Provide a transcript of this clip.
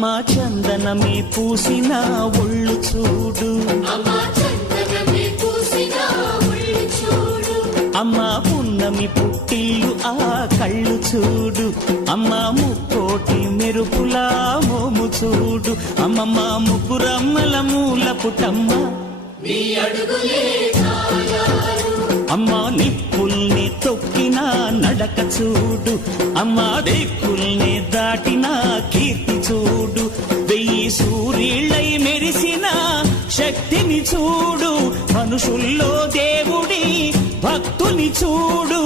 అమ్మా చందనమే పూసిన ఒళ్ళు చూడు, అమ్మా పున్నమి పుట్టిల్లు ఆ కళ్ళు చూడు, అమ్మా ముక్కోటి మెరుపులా మోము చూడు, అమ్మమ్మ ముగ్గురమ్మల మూల పుటమ్మ అమ్మా నిప్పుల్ని తొక్కిన నడక చూడు, అమ్మా దిక్కుల్ని దాటిన కీర్తి చూడు, 1000 సూర్యుళ్ళై మెరిసిన శక్తిని చూడు, మనుషుల్లో దేవుడి భక్తుని చూడు.